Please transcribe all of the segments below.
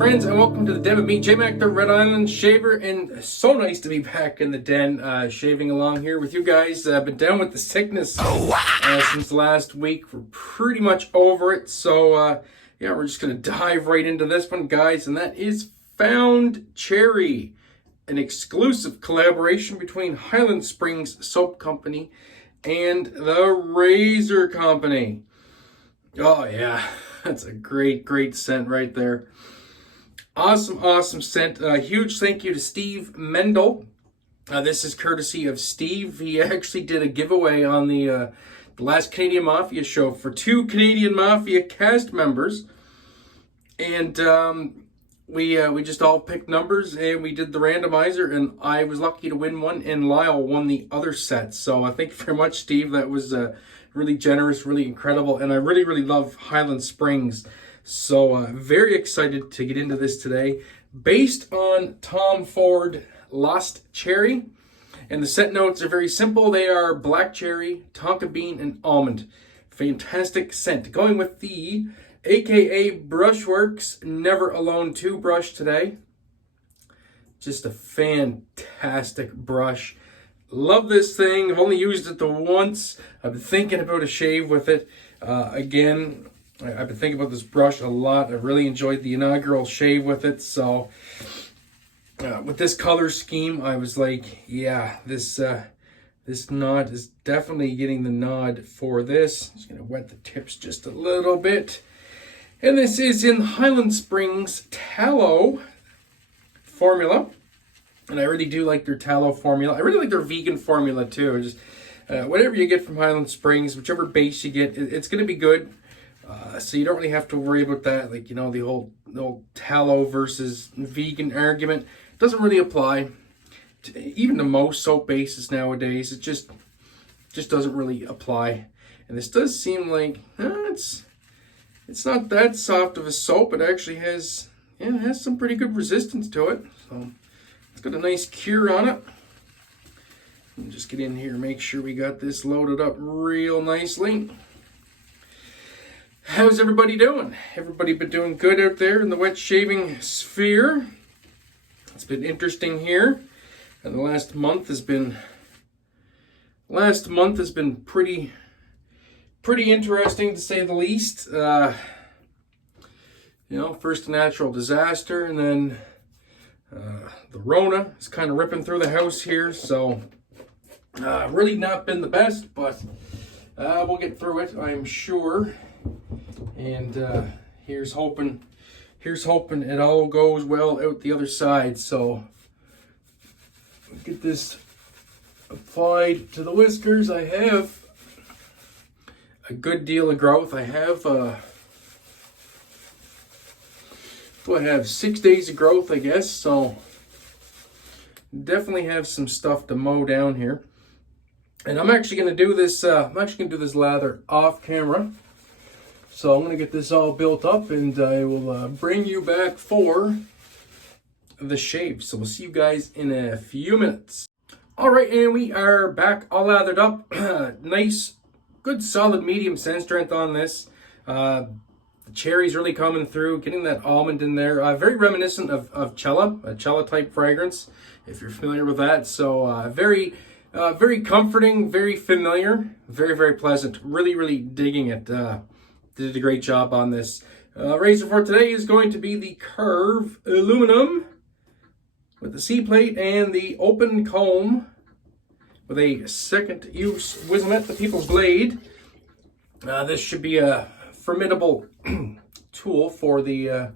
friends, and welcome to the den with me, Jmac, the Red Island Shaver, and so nice to be back in the den, shaving along here with you guys. I've been down with the sickness since last week. We're pretty much over it, so yeah, we're just going to dive right into this one, guys, and that is Found Cherry, an exclusive collaboration between Highland Springs Soap Company and the Razor Company. Oh, yeah. That's a great scent right there. Awesome scent. Huge thank you to Steve Mendel. This is courtesy of Steve. He actually did a giveaway on the last Canadian Mafia show for 2 Canadian Mafia cast members. And we just all picked numbers and we did the randomizer, and I was lucky to win one, and Lyle won the other set. So thank you very much, Steve. That was really generous, really incredible, and I really love Highland Springs. So very excited to get into this today. Based on Tom Ford Lost Cherry, and the scent notes are very simple. They are black cherry, tonka bean, and almond. Fantastic scent. Going with the AKA Brushworks Never Alone 2 brush today. Just a fantastic brush. Love this thing. I've only used it the once. I've been thinking about a shave with it. Again, I've been thinking about this brush a lot. I really enjoyed the inaugural shave with it. So with this color scheme, I was like, yeah, this nod is definitely getting the nod for this. Just going to wet the tips just a little bit. And this is in Highland Springs Tallow formula. And I really do like their tallow formula. I really like their vegan formula too. Just whatever you get from Highland Springs, whichever base you get, it's going to be good. So you don't really have to worry about that. Like, you know, the old tallow versus vegan argument doesn't really apply to even to most soap bases nowadays. It just doesn't really apply. And this does seem like it's not that soft of a soap. It actually has some pretty good resistance to it. So it's got a nice cure on it. And just get in here and make sure we got this loaded up real nicely. How's everybody doing? Everybody been doing good out there in the wet shaving sphere? It's been interesting here. And the last month has been pretty interesting, to say the least. You know, first a natural disaster, and then the Rona is kind of ripping through the house here. So really not been the best, but we'll get through it, I'm sure. And here's hoping it all goes well out the other side. So get this applied to the whiskers. I have a good deal of growth. I have 6 days of growth, I guess. So definitely have some stuff to mow down here. And I'm actually going to do this. Lather off camera. So I'm going to get this all built up, and I will bring you back for the shave. So we'll see you guys in a few minutes. All right, and we are back all lathered up. Nice, good, solid medium scent strength on this. The cherry's really coming through, getting that almond in there. Very reminiscent of Cella, a Cella type fragrance, if you're familiar with that. So very comforting, very familiar, very pleasant. Really digging it. Did a great job on this. Razor for today is going to be the Curve Aluminum with the C-plate and the open comb with a second use Wismet, the People's Blade. This should be a formidable tool for the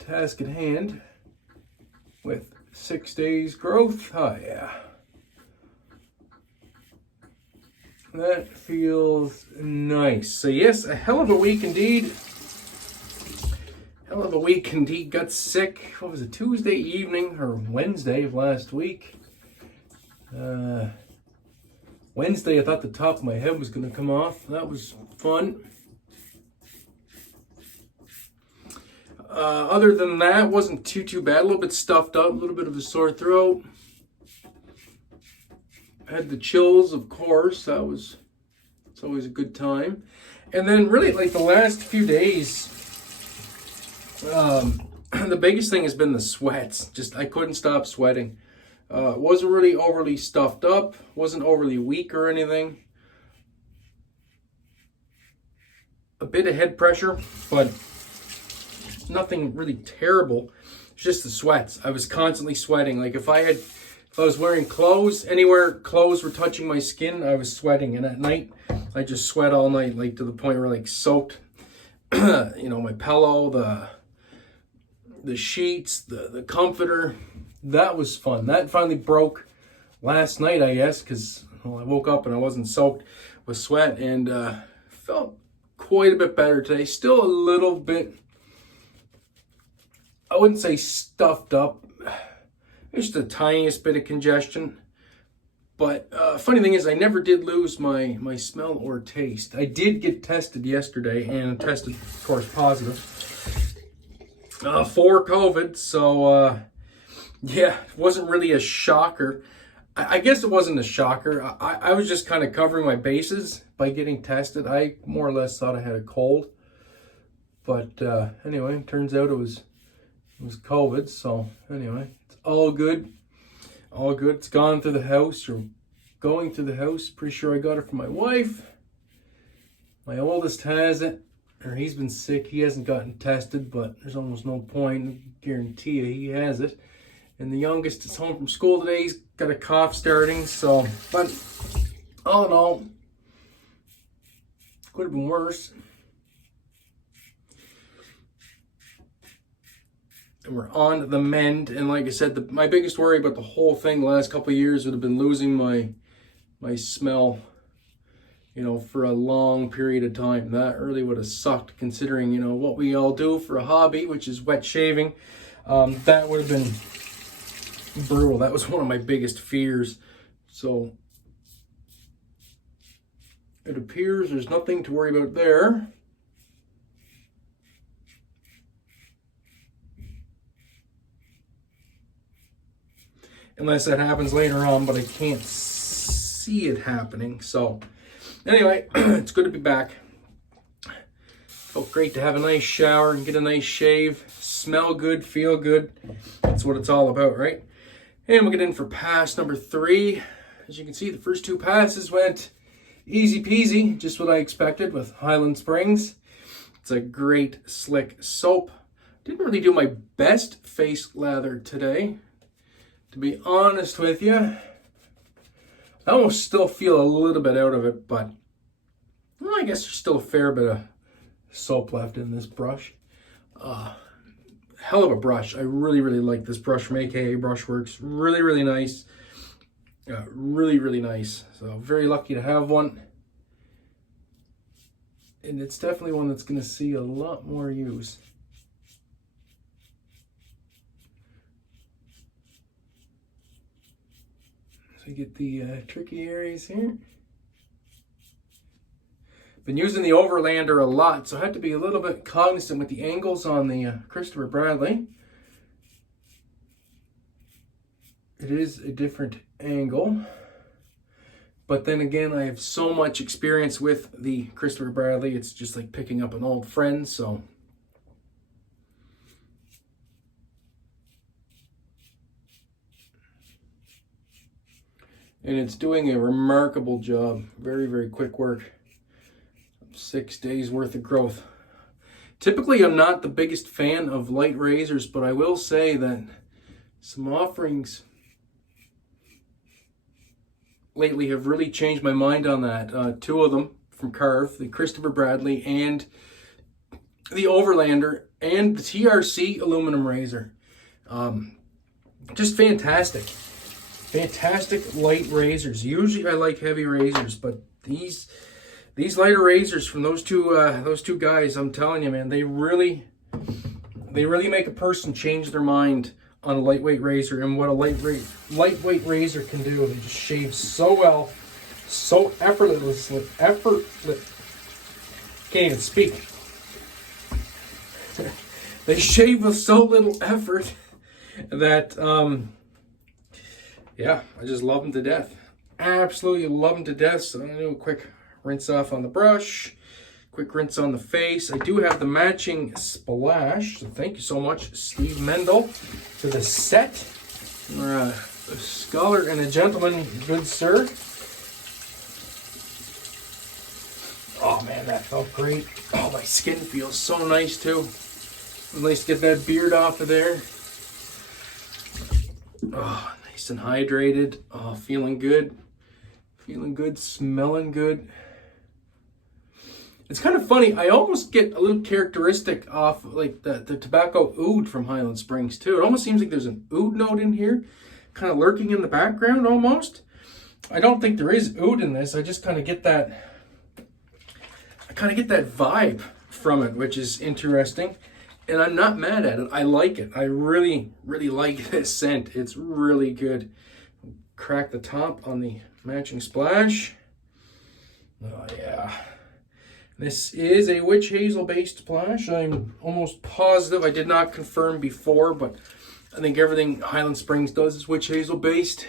task at hand with 6 days growth. Oh yeah. That feels nice. So yes, a hell of a week indeed. Got sick. What was it, Tuesday evening or Wednesday of last week? Wednesday, I thought the top of my head was going to come off. That was fun. Other than that, wasn't too bad. A little bit stuffed up, a little bit of a sore throat. Had the chills, of course. It's always a good time. And then really, like, the last few days, the biggest thing has been the sweats. Just, I couldn't stop sweating. Wasn't really overly stuffed up, wasn't overly weak or anything. A bit of head pressure, but nothing really terrible. It's just the sweats. I was constantly sweating. Like if I was wearing clothes, anywhere clothes were touching my skin, I was sweating. And at night, I just sweat all night, like to the point where like soaked, you know, my pillow, the sheets, the comforter. That was fun. That finally broke last night, I guess, because I woke up and I wasn't soaked with sweat, and felt quite a bit better today. Still a little bit, I wouldn't say stuffed up, just the tiniest bit of congestion. But funny thing is, I never did lose my smell or taste. I did get tested yesterday and tested, of course, positive for COVID. So yeah, it wasn't really a shocker. I guess it wasn't a shocker. I was just kind of covering my bases by getting tested. I more or less thought I had a cold. But anyway, turns out it was COVID. So anyway, it's all good. All good. It's gone through the house, or going through the house. Pretty sure I got it from my wife. My oldest has it, or he's been sick. He hasn't gotten tested, but there's almost no point. I guarantee you he has it. And the youngest is home from school today. He's got a cough starting. So, but all in all, could have been worse. And we're on the mend. And like I said, my biggest worry about the whole thing the last couple of years would have been losing my smell, you know, for a long period of time. That really would have sucked, considering, you know, what we all do for a hobby, which is wet shaving. That would have been brutal. That was one of my biggest fears. So it appears there's nothing to worry about there. Unless that happens later on, but I can't see it happening. So anyway, it's good to be back. Felt great to have a nice shower and get a nice shave. Smell good, feel good. That's what it's all about, right? And we'll get in for pass number 3. As you can see, the first 2 passes went easy peasy, just what I expected with Highland Springs. It's a great slick soap. Didn't really do my best face lather today, to be honest with you. I almost still feel a little bit out of it, but well, I guess there's still a fair bit of soap left in this brush. Hell of a brush. I really, really like this brush from AKA Brushworks. Really, really nice. Really, really nice. So very lucky to have one. And it's definitely one that's going to see a lot more use. So you get the tricky areas here. Been using the Overlander a lot, so I had to be a little bit cognizant with the angles on the Christopher Bradley. It is a different angle, but then again, I have so much experience with the Christopher Bradley, it's just like picking up an old friend, so. And it's doing a remarkable job. Very, very quick work. 6 days worth of growth. Typically, I'm not the biggest fan of light razors, but I will say that some offerings lately have really changed my mind on that. 2 of them from Carve, the Christopher Bradley and the Overlander, and the TRC aluminum razor. Just fantastic. Fantastic light razors. Usually I like heavy razors, but these lighter razors from those two guys, I'm telling you, man, they really make a person change their mind on a lightweight razor and what a lightweight razor can do. They just shave so well, so effortlessly. Can't even speak. They shave with so little effort that, yeah, I just love them to death. Absolutely love them to death. So I'm going to do a quick rinse off on the brush, Quick rinse on the face. I do have the matching splash, so thank you so much, Steve Mendel, for the set. You're a scholar and a gentleman, good sir. Oh man, that felt great. Oh, my skin feels so nice too. Nice to get that beard off of there. Oh, nice and hydrated. Oh, feeling good. Feeling good, smelling good. It's kind of funny. I almost get a little characteristic off like the tobacco oud from Highland Springs too. It almost seems like there's an oud note in here, kind of lurking in the background almost. I don't think there is oud in this. I just kind of get that. I kind of get that vibe from it, which is interesting. And I'm not mad at it. I like it. I really, really like this scent. It's really good. Crack the top on the matching splash. Oh yeah. This is a witch hazel based splash. I'm almost positive. I did not confirm before, but I think everything Highland Springs does is witch hazel based.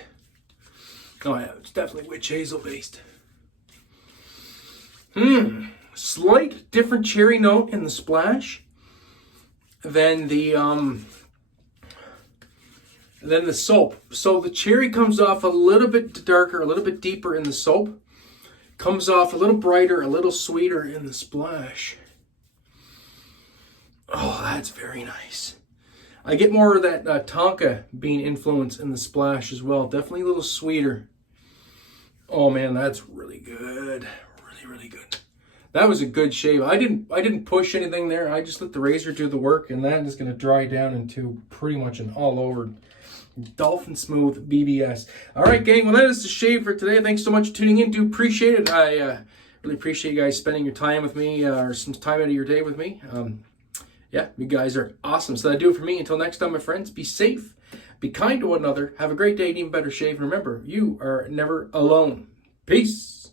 Oh yeah, it's definitely witch hazel based. Slight different cherry note in the splash than the soap. So the cherry comes off a little bit darker, a little bit deeper in the soap. Comes off a little brighter, a little sweeter in the splash. Oh, that's very nice. I get more of that tonka bean influence in the splash as well. Definitely a little sweeter. Oh man, that's really good. Really, really good. That was a good shave. I didn't push anything there. I just let the razor do the work, and that is going to dry down into pretty much an all-over Dolphin Smooth BBS. All right, gang. Well, that is the shave for today. Thanks so much for tuning in. Do appreciate it. I really appreciate you guys spending your time with me, or some time out of your day with me. Yeah, you guys are awesome. So that'll do it for me. Until next time, my friends, be safe, be kind to one another, have a great day, and even better shave. And remember, you are never alone. Peace.